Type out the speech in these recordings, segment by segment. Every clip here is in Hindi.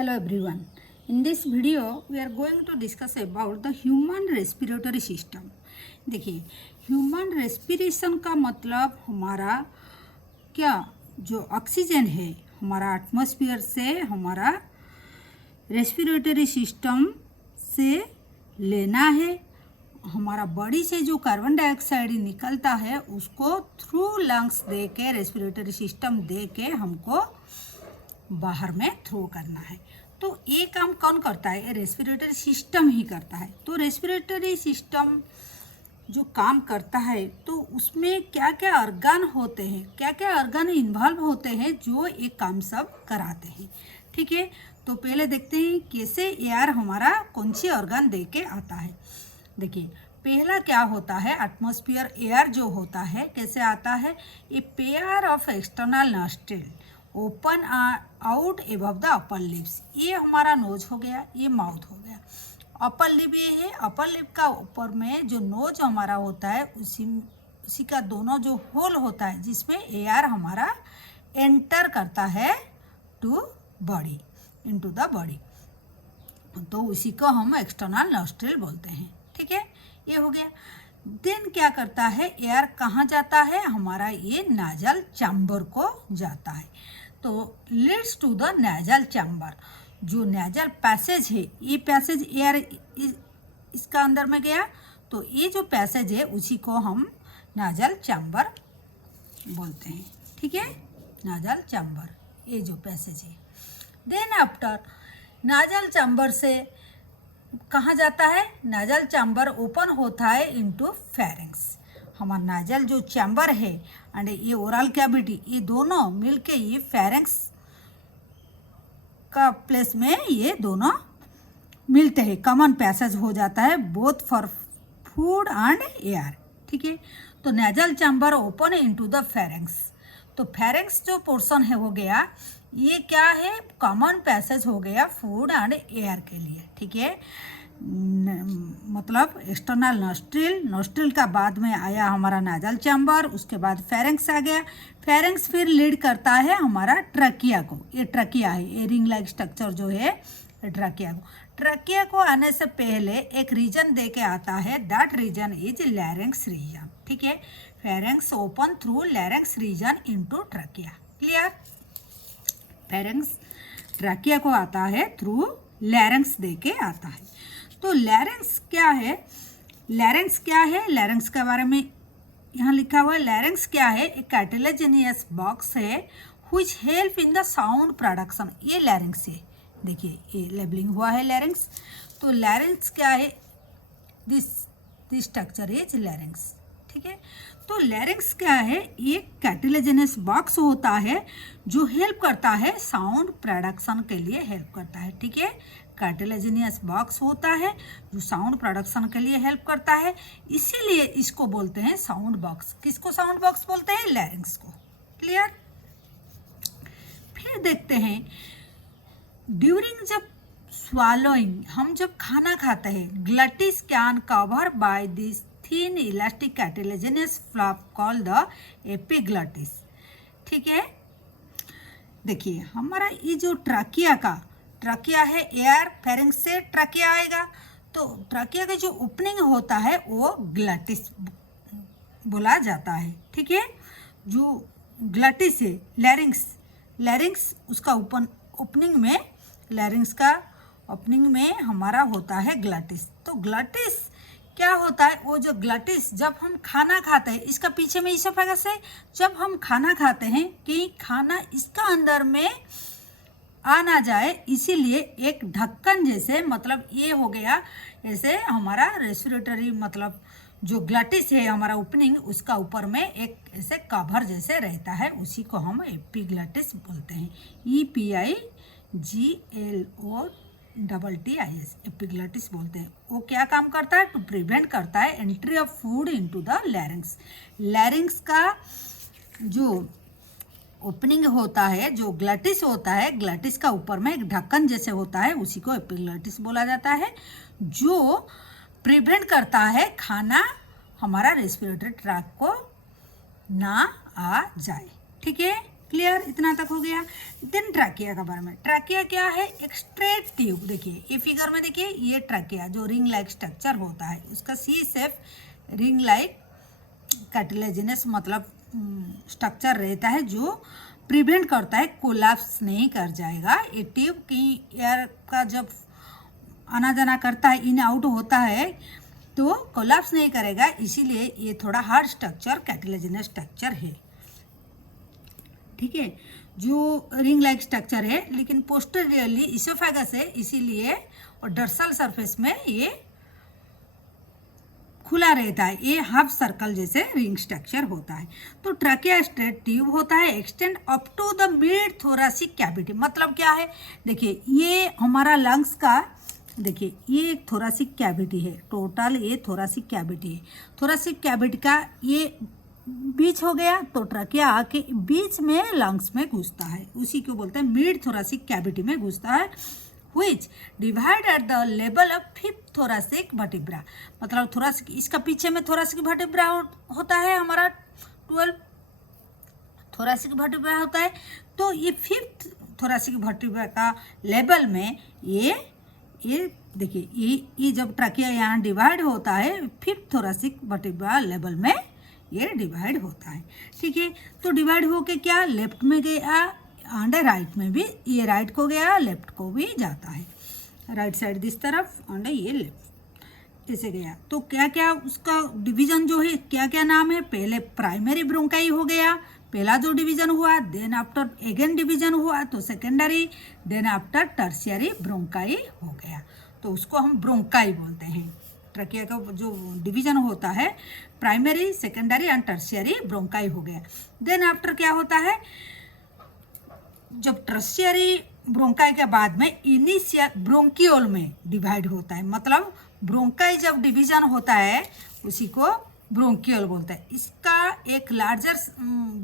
Hello everyone. In this video we are going to discuss about the human respiratory system. देखिए ह्यूमन रेस्पिरेशन का मतलब हमारा क्या जो ऑक्सीजन है हमारा एटमॉस्फेयर से हमारा रेस्पिरेटरी सिस्टम से लेना है। हमारा बॉडी से जो कार्बन डाइऑक्साइड निकलता है उसको थ्रू लंग्स दे के रेस्पिरेटरी सिस्टम दे के हमको बाहर में थ्रो करना है। तो ये काम कौन करता है? रेस्पिरेटरी सिस्टम ही करता है। तो रेस्पिरेटरी सिस्टम जो काम करता है तो उसमें क्या क्या ऑर्गन होते हैं, क्या क्या ऑर्गन इन्वॉल्व होते हैं जो ये काम सब कराते हैं। ठीक है, तो पहले देखते हैं कैसे एयर हमारा कौन सी ऑर्गन दे के आता है। देखिए पहला क्या होता है, एटमॉस्फेयर एयर जो होता है कैसे आता है, a pair of external nostril open out above the upper lips. ये हमारा नोज हो गया, ये माउथ हो गया। अपर लिप ये है, अपर लिप का ऊपर में जो नोज हमारा होता है उसी का दोनों जो होल होता है जिसमें एयर हमारा एंटर करता है to body, into the body, तो उसी को हम एक्सटर्नल नॉस्ट्रिल बोलते हैं। ठीक है, ये हो गया। देन क्या करता है, एयर कहाँ जाता है, हमारा ये नाजल चैम्बर को जाता है। तो लीड्स टू द नाजल चैम्बर, जो नाजल पैसेज है, ये पैसेज एयर इसका अंदर में गया तो ये जो पैसेज है उसी को हम नाजल चैम्बर बोलते हैं। ठीक है, नाजल चैम्बर ये जो पैसेज है। देन आफ्टर नाजल चैम्बर से कहाँ जाता है, नाजल चैम्बर ओपन होता है इनटू फेरिंग्स। हमारा नाजल जो चैम्बर है एंड ये ओरल कैविटी, ये दोनों मिलके ये फेरिंग्स का प्लेस में ये दोनों मिलते हैं, कॉमन पैसेज हो जाता है both for food and air. ठीक है, तो nasal chamber open into the pharynx. तो फेरिंग्स जो पोर्शन है हो गया, ये क्या है, कॉमन पैसेज हो गया फूड एंड एयर के लिए। ठीक है, मतलब एक्सटर्नल नॉस्ट्रिल, नॉस्ट्रिल का बाद में आया हमारा नाजल चैम्बर, उसके बाद फेरिंग्स आ गया। फेरिंग्स फिर लीड करता है हमारा ट्रकिया को, ये ट्रकिया है, ये रिंग लाइक स्ट्रक्चर जो है ट्रकिया को। ट्रकिया को आने से पहले एक रीजन दे के आता है, that region is larynx region. ठीक है, pharynx open through larynx region into trachea. Clear, pharynx trachea को आता है थ्रू लैरिंग्स दे के आता है। तो लैरिंग्स क्या है, लैरिंग्स क्या है, लैरिंग्स के बारे में यहाँ लिखा हुआ है। लैरिंग्स क्या है, एक कार्टिलेजिनियस बॉक्स है which help in the sound production. ये लैरिंग्स है, देखिए ये लेबलिंग हुआ है लैरिंग्स। तो लैरिंग्स क्या है, दिस स्ट्रक्चर इज लैरिंग्स। ठीक है, तो लैरिंग्स क्या है, एक कार्टिलेजिनस बॉक्स होता है जो हेल्प करता है साउंड प्रोडक्शन के लिए हेल्प करता है। ठीक है, कार्टिलेजिनियस बॉक्स होता है जो साउंड प्रोडक्शन के लिए हेल्प करता है, इसीलिए इसको बोलते हैं साउंड बॉक्स। किसको साउंड बॉक्स बोलते हैं, लैरिंग्स को। क्लियर, फिर देखते हैं ड्यूरिंग जब स्वालोइंग, हम जब खाना खाते हैं, glottis can cover by this thin elastic cartilaginous flap called the epiglottis। ठीक है, देखिए हमारा ये जो ट्रकिया है, एयर फेरिंग्स से ट्रकिया आएगा, तो ट्रकिया का जो ओपनिंग होता है वो ग्लटिस बोला जाता है। ठीक है, जो ग्लटिस है, लैरिंग्स उसका ओपनिंग में, लैरिंग्स का ओपनिंग में हमारा होता है ग्लटिस। तो ग्लटिस क्या होता है, वो जो ग्लटिस जब हम खाना खाते हैं, इसका पीछे में इसोफेगस है, जब हम खाना खाते हैं कि खाना इसका अंदर में आ ना जाए, इसीलिए एक ढक्कन जैसे, मतलब ये हो गया ऐसे हमारा रेस्पिरेटरी, मतलब जो ग्लटिस है हमारा ओपनिंग, उसका ऊपर में एक ऐसे कवर जैसे रहता है, उसी को हम एपिग्लटिस बोलते हैं। EPIGLOTTIS एपिग्लटिस बोलते हैं। वो क्या काम करता है, टू प्रिवेंट करता है entry of food into the larynx. लैरिंग्स का जो ओपनिंग होता है, जो ग्लटिस होता है, ग्लटिस का ऊपर में एक ढक्कन जैसे होता है, उसी को एपिग्लटिस बोला जाता है, जो प्रिवेंट करता है खाना हमारा रेस्पिरेटरी ट्रैक्ट को ना आ जाए। ठीक है, क्लियर, इतना तक हो गया। देन ट्रैकिया के बारे में। ट्रैकिया क्या है? एक स्ट्रेट ट्यूब। देखिए ये फिगर में देखिए, ये ट्रैकिया जो रिंग लाइक स्ट्रक्चर होता है, उसका सी शेप रिंग लाइक कार्टिलेजिनस मतलब स्ट्रक्चर रहता है, जो प्रिवेंट करता है, कोलैप्स नहीं कर जाएगा। ये ट्यूब कहीं एयर का जब आना जाना करता है, इन आउट होता है, तो कोलैप्स नहीं करेगा, इसीलिए ये थोड़ा हार्ड स्ट्रक्चर कार्टिलेजिनस स्ट्रक्चर है। ठीक है, जो रिंग लाइक स्ट्रक्चर है, लेकिन पोस्टीरियरली इसोफेगस है, इसीलिए और डर्सल सरफेस में ये खुला रहता है। ये हाफ सर्कल जैसे रिंग स्ट्रक्चर होता है। तो ट्रैकिया स्ट्रेट ट्यूब होता है, extend up to the mid thoracic cavity. मतलब क्या है? देखिए ये हमारा लंग्स का, देखिए ये एक थोरासिक कैविटी है, टोटल ये थोरासिक कैविटी है। थोरासिक कैविटी का ये बीच हो गया, तो ट्रैकिया आके बीच में लंग्स में घुसता है, उसी को बोलते हैं मिड थोरासिक कैविटी में घुसता है। which divide at the level of fifth thoracic vertebra। मतलब थोरासिक, इसका पीछे में थोरासिक वर्टिब्रा होता है हमारा 12 थोरासिक वर्टिब्रा होता है। तो ये फिफ्थ थोरासिक वर्टिब्रा का लेवल में ये देखिए ये जब ट्रैकिया यहाँ डिवाइड होता है, फिफ्थ थोरासिक वर्टिब्रा लेवल में ये डिवाइड होता है। ठीक है, तो डिवाइड होके क्या लेफ्ट में गया एंड राइट में भी, ये राइट को गया लेफ्ट को भी जाता है, राइट साइड दिस तरफ एंड ये लेफ्ट ऐसे गया। तो क्या क्या उसका डिवीजन जो है, क्या क्या नाम है? पहले प्राइमरी ब्रोंकाई हो गया, पहला जो डिवीजन हुआ, देन आफ्टर अगेन डिवीजन हुआ तो secondary, then after tertiary bronchi हो गया, तो उसको हम ब्रोंकाई बोलते हैं। ट्रैकिया का जो डिवीजन होता है primary, secondary and tertiary bronchi हो गया। देन आफ्टर क्या होता है? जब टर्शियरी ब्रोंकाई के बाद में इनिशियल ब्रोंकियोल में डिवाइड होता है। मतलब ब्रोंकाई जब डिवीजन होता है उसी को ब्रोंकियोल बोलते हैं। इसका एक लार्जर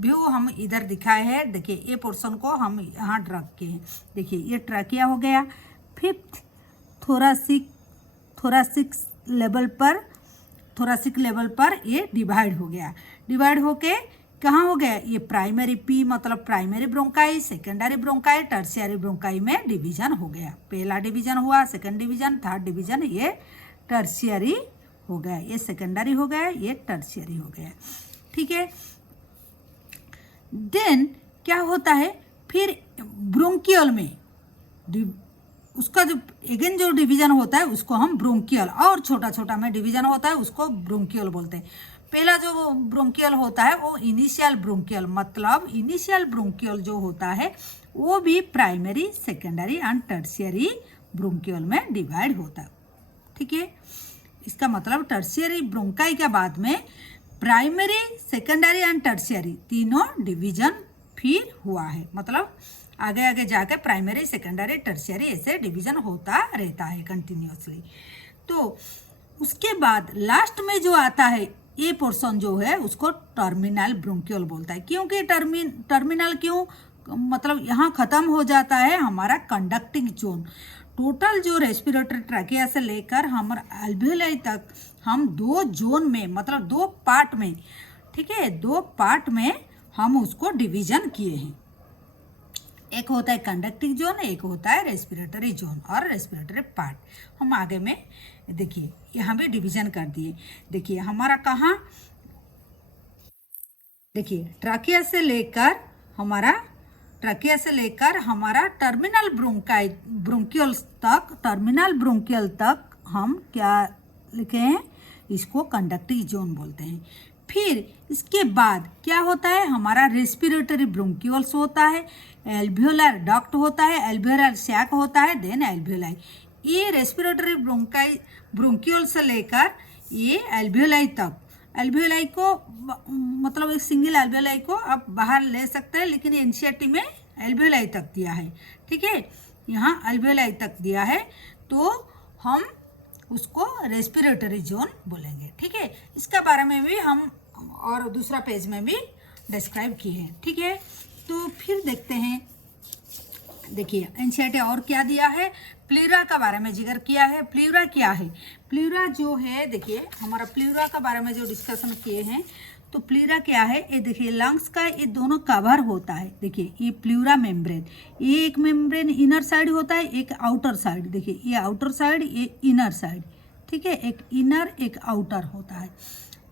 व्यू हम इधर दिखाए हैं। देखिए ये पोर्शन को हम यहाँ रख के हैं। देखिए ये ट्रैकिया हो गया, फिफ्थ थोरासिक लेवल पर ये डिवाइड हो गया। डिवाइड होके कहाँ हो गया? ये प्राइमरी पी मतलब primary bronchi, secondary bronchi, tertiary bronchi में डिवीजन हो गया। पहला डिवीजन हुआ, सेकेंड डिवीजन, थर्ड डिवीजन, ये टर्शियरी हो गया, ये सेकेंडरी हो गया, ये टर्शियरी हो गया। ठीक है, देन क्या होता है? फिर ब्रोंकियल में उसका जो अगेन जो डिवीजन होता है उसको हम ब्रोंकियल, और छोटा छोटा में डिवीजन होता है उसको ब्रोंकियल बोलते हैं। पहला जो ब्रोंकियल होता है वो इनिशियल ब्रोंकियल, मतलब इनिशियल ब्रोंकियल जो होता है वो भी primary, secondary and tertiary bronchial में डिवाइड होता है। ठीक है, इसका मतलब टर्शियरी ब्रोंकाई के बाद में प्राइमरी, सेकेंडरी एंड टर्शियरी तीनों डिवीजन फिर हुआ है। मतलब आगे आगे जाके प्राइमरी, सेकेंडरी, टर्शियरी ऐसे डिवीजन होता रहता है कंटिन्यूसली। तो उसके बाद लास्ट में जो आता है ये पोर्शन जो है उसको टर्मिनल ब्रोंकियल बोलता है। क्योंकि टर्मिनल क्यों? मतलब यहाँ ख़त्म हो जाता है हमारा कंडक्टिंग जोन। टोटल जो रेस्पिरेटरी ट्रैकिया से लेकर हमारा एल्वियोलाई तक हम दो जोन में, मतलब दो पार्ट में, ठीक है, दो पार्ट में हम उसको डिवीजन किए हैं। एक होता है कंडक्टिंग जोन, एक होता है रेस्पिरेटरी जोन और रेस्पिरेटरी पार्ट। हम आगे में देखिए यहाँ भी डिवीजन कर दिए। देखिए हमारा कहाँ, देखिए ट्रैकिया से लेकर हमारा टर्मिनल ब्रोंकियल तक हम क्या लिखे हैं? इसको कंडक्टिव जोन बोलते हैं। फिर इसके बाद क्या होता है? हमारा रेस्पिरेटरी ब्रोंकियल्स होता है, एल्वियोलर डक्ट होता है, एल्वियोलर सैक होता है, देन एल्वियोलाई। ये रेस्पिरेटरी ब्रोंकियल से लेकर ये एल्वियोलाई तक, एल्वियोलाई को मतलब एक सिंगल एल्वियोलाई को आप बाहर ले सकते हैं, लेकिन एनसीईआरटी में एल्वियोलाई तक दिया है। ठीक है, यहाँ एल्वियोलाई तक दिया है तो हम उसको रेस्पिरेटरी जोन बोलेंगे। ठीक है, इसका बारे में भी हम और दूसरा पेज में भी डिस्क्राइब किए हैं। ठीक है, तो फिर देखते हैं। देखिए एनसीईआरटी और क्या दिया है? प्लूरा का बारे में जिक्र किया है। प्लूरा क्या है? प्लूरा जो है, देखिए हमारा प्लूरा का बारे में जो डिस्कशन किए हैं, तो प्लूरा क्या है, ये देखिए लंग्स का ये दोनों कवर होता है। देखिए ये प्लूरा मेम्ब्रेन, ये एक मेम्ब्रेन इनर साइड होता है, एक आउटर साइड। देखिए ये आउटर साइड, ये इनर साइड, ठीक है, एक इनर एक आउटर होता है,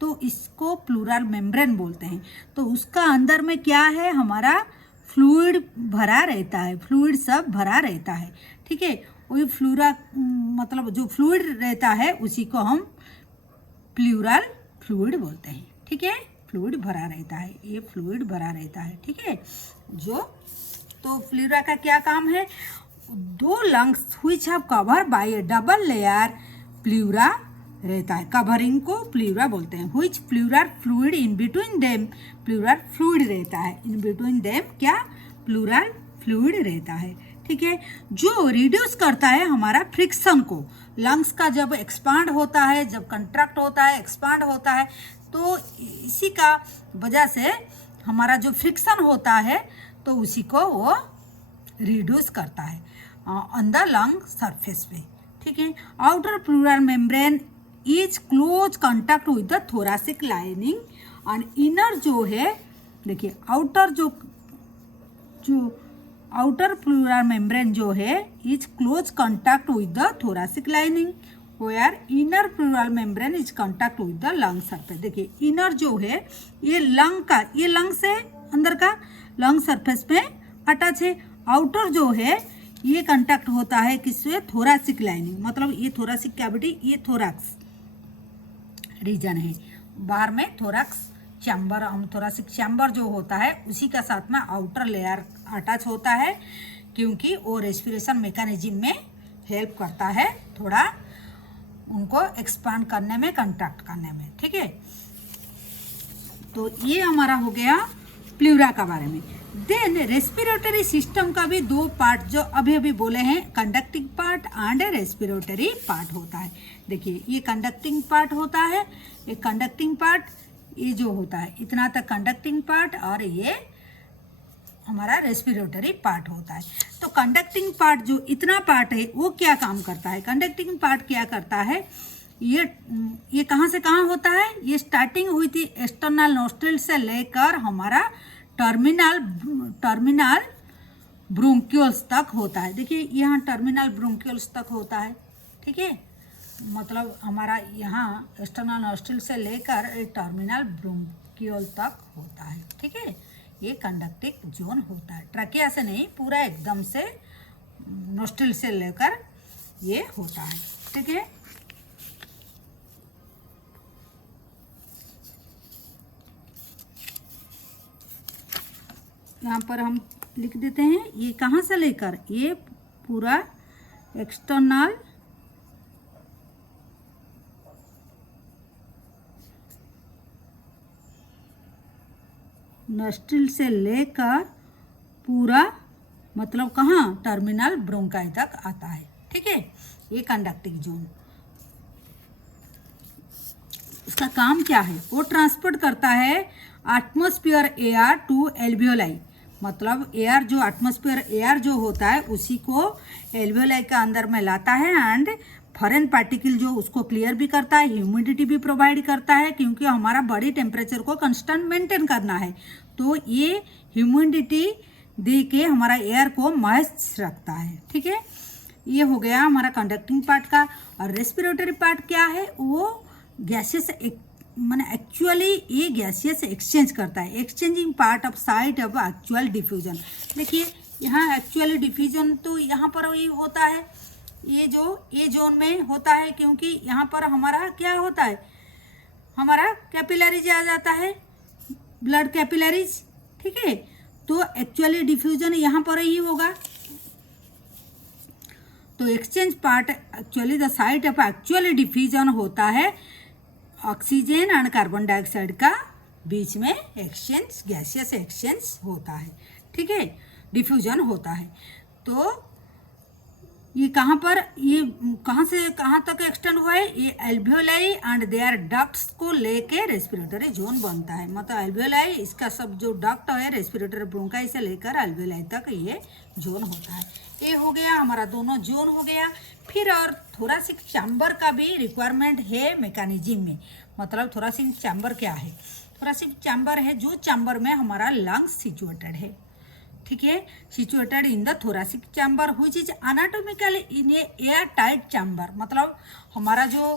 तो इसको प्लूरल मेम्ब्रेन बोलते हैं। तो उसका अंदर में क्या है, हमारा फ्लूइड भरा रहता है, फ्लूइड सब भरा रहता है, ठीक है। वही फ्लूरा मतलब जो फ्लूइड रहता है उसी को हम प्लूरल फ्लूइड बोलते हैं, ठीक है। फ्लूइड भरा रहता है, ये फ्लूइड भरा रहता है, ठीक है। जो तो प्लूरा का क्या काम है, दो lungs which have cover by A double layer pleura रहता है, कवरिंग को प्लूरा बोलते हैं। Which pleural fluid in between them, pleural fluid रहता है, इन बिटवीन देम क्या, प्लूरल फ्लूइड रहता है, ठीक है। जो रिड्यूस करता है हमारा फ्रिक्शन को, लंग्स का जब एक्सपांड होता है, जब कंट्रैक्ट होता है, एक्सपांड होता है, तो इसी का वजह से हमारा जो फ्रिक्शन होता है तो उसी को वो रिड्यूस करता है ऑन द लंग सरफेस पे, ठीक है। Outer pleural membrane is close contact with the thoracic lining, और इनर जो है, देखिए आउटर जो आउटर प्लूरल मेम्ब्रेन जो है is close contact with the thoracic lining, where inner pleural membrane is contact with the lung surface. देखिए इनर जो है ये लंग का, ये लंग से अंदर का लंग सरफेस में अटैच है। आउटर जो है ये कॉन्टैक्ट होता है किससे, थोरासिक लाइनिंग, मतलब ये थोरासिक कैविटी, ये थोरैक्स रीजन है, बाहर में थोरैक्स चैम्बर, हम थोरासिक चैम्बर जो होता है उसी का साथ में आउटर लेयर अटैच होता है, क्योंकि वो रेस्पिरेशन मैकेनिज्म में हेल्प करता है, थोड़ा उनको एक्सपांड करने में, कंट्रैक्ट करने में, ठीक है। तो ये हमारा हो गया प्लूरा का बारे में। देन रेस्पिरेटरी सिस्टम का भी दो पार्ट जो अभी अभी बोले हैं, conducting part and respiratory part होता है। देखिए ये कंडक्टिंग पार्ट होता है, ये कंडक्टिंग पार्ट ये जो होता है इतना तक कंडक्टिंग पार्ट, और ये हमारा रेस्पिरेटरी पार्ट होता है। तो कंडक्टिंग पार्ट जो इतना पार्ट है वो क्या काम करता है, कंडक्टिंग पार्ट क्या करता है, ये कहाँ से कहाँ होता है, ये स्टार्टिंग हुई थी एक्सटर्नल नोस्ट्रिल से लेकर हमारा टर्मिनल ब्रोंक्यूल्स तक होता है। देखिए यहाँ टर्मिनल ब्रोंक्यूल्स तक होता है, ठीक है, मतलब हमारा यहाँ एक्सटर्नल नोस्ट्रिल से लेकर टर्मिनल ब्रोंक्यूल तक होता है, ठीक है। ये कंडक्टिंग जोन होता है, ट्रकिया से नहीं, पूरा एकदम से नोस्ट्रिल से लेकर ये होता है, ठीक है। यहाँ पर हम लिख देते हैं, ये कहाँ से लेकर, ये पूरा एक्सटर्नल नोस्ट्रिल से लेकर पूरा मतलब कहाँ, टर्मिनल ब्रोंकाई तक आता है, ठीक है। ये कंडक्टिंग जोन, उसका काम क्या है, वो ट्रांसपोर्ट करता है एटमॉस्फेयर एयर टू एल्वियोलाई, मतलब एयर जो एटमॉस्फेयर एयर जो होता है उसी को एल्वियोलाई के अंदर में लाता है, एंड फॉरेन पार्टिकल जो उसको क्लियर भी करता है, ह्यूमिडिटी भी प्रोवाइड करता है, क्योंकि हमारा बॉडी टेम्परेचर को कांस्टेंट मेंटेन करना है, तो ये ह्यूमिडिटी दे के हमारा एयर को मॉइस्ट रखता है, ठीक है। ये हो गया हमारा कंडक्टिंग पार्ट का। और रेस्पिरेटरी पार्ट क्या है, वो गैसेस मैंने एक्चुअली ये गैसियस एक्सचेंज करता है, exchanging part of site of actual diffusion. देखिए यहाँ एक्चुअली डिफ्यूजन तो यहाँ पर ही होता है, ये जोन में होता है, क्योंकि यहाँ पर हमारा क्या होता है, हमारा कैपिलरीज आ जाता है, ब्लड कैपिलरीज, ठीक है। तो एक्चुअली डिफ्यूजन यहाँ पर ही होगा। तो exchange part actually the site of actually diffusion होता है ऑक्सीजन एंड कार्बन डाइऑक्साइड का बीच में एक्सचेंज, गैसियस एक्सचेंज होता है, ठीक है, डिफ्यूजन होता है। तो ये कहाँ पर, ये कहाँ से कहाँ तक एक्सटेंड हुआ है, ये एल्वियोलाई एंड देयर डक्ट्स को लेके रेस्पिरेटरी जोन बनता है, मतलब एल्वियोलाई इसका सब जो डक्ट है रेस्पिरेटरी ब्रोंकाई से लेकर एल्वियोलाई तक ये जोन होता है। ये हो गया हमारा दोनों जोन हो गया। फिर और थोरासिक चैम्बर का भी रिक्वायरमेंट है मैकेनिज्म में, मतलब थोरासिक चैम्बर क्या है, थोरासिक चैम्बर है जो चैम्बर में हमारा लंग्स सिचुएटेड है, ठीक है, situated in the thoracic chamber which is anatomically in A air tight chamber. मतलब हमारा जो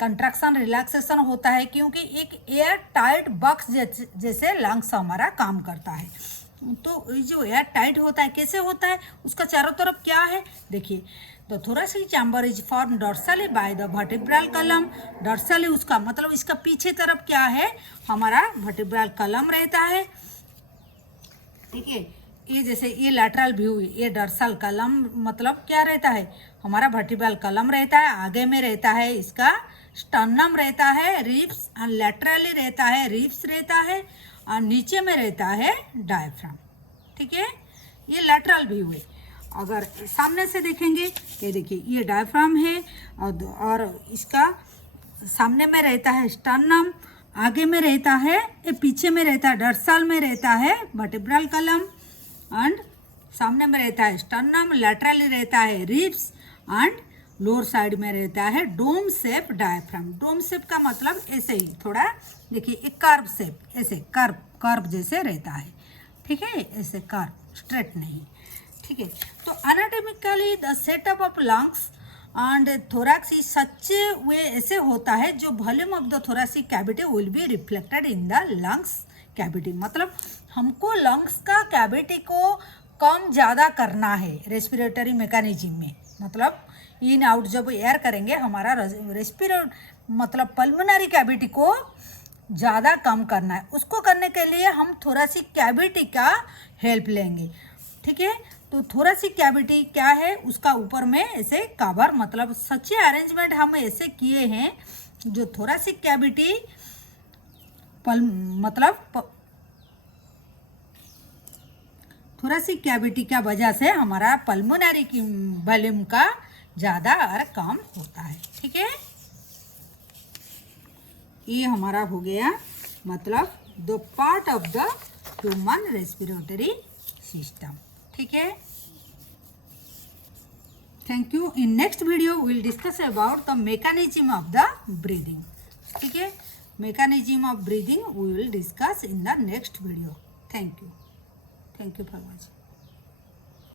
कंट्रैक्शन रिलैक्सेशन होता है क्योंकि एक एयर टाइट बॉक्स जैसे लंग्स हमारा काम करता है। तो ये जो एयर टाइट होता है कैसे होता है, उसका चारों तरफ क्या है देखिए। The thoracic chamber is form dorsally by the vertebral column. Dorsally उसका मतलब इसका पीछे तरफ क्या है, हमारा वर्टिब्रल कॉलम रहता है, ठीक है। ये जैसे ये लैटरल व्यू, ये डॉर्सल कॉलम मतलब क्या रहता है, हमारा वर्टिब्रल कॉलम रहता है, आगे में रहता है इसका स्टर्नम रहता है, रिब्स लैटरली रहता है, रिब्स रहता है, और नीचे में रहता है डायफ्राम, ठीक है। ये लैटरल व्यू है। अगर सामने से देखेंगे ये देखिए ये डायफ्राम है और इसका सामने में रहता है स्टर्नम, आगे में रहता है, ये पीछे में रहता है डॉर्सल में रहता है वर्टिब्रल कॉलम, एंड सामने में रहता है स्टर्नम, लैटरली रहता है रिब्स, एंड लोअर साइड में रहता है dome shape diaphragm. Dome shape का मतलब ऐसे ही थोड़ा देखिए एक कर्व शेप, ऐसे कर्व जैसे रहता है, ठीक है, ऐसे कर्व, स्ट्रेट नहीं, ठीक है। तो anatomically the setup of lungs and thorax is such way ऐसे होता है जो volume of the thoracic cavity will be reflected in the lungs cavity. मतलब हमको लंग्स का कैविटी को कम ज़्यादा करना है रेस्पिरेटरी मैकेनिज्म में। मतलब इन आउट जब एयर करेंगे हमारा मतलब पल्मोनरी कैविटी को ज़्यादा कम करना है, उसको करने के लिए हम थोरासिक कैविटी का हेल्प लेंगे, ठीक है। तो थोरासिक कैविटी क्या है, उसका ऊपर में ऐसे कवर मतलब सच्चे अरेंजमेंट हम ऐसे किए हैं जो थोरासिक कैविटी थोरासिक कैविटी का वजह से हमारा पल्मोनरी की वॉल्यूम का ज़्यादा और कम होता है, ठीक है। ये हमारा हो गया मतलब the part of the human respiratory system, ठीक है। Thank you. In next video will discuss about the mechanism of the breathing, ठीक है। Mechanism of breathing we will discuss in the next video. Thank you for watching.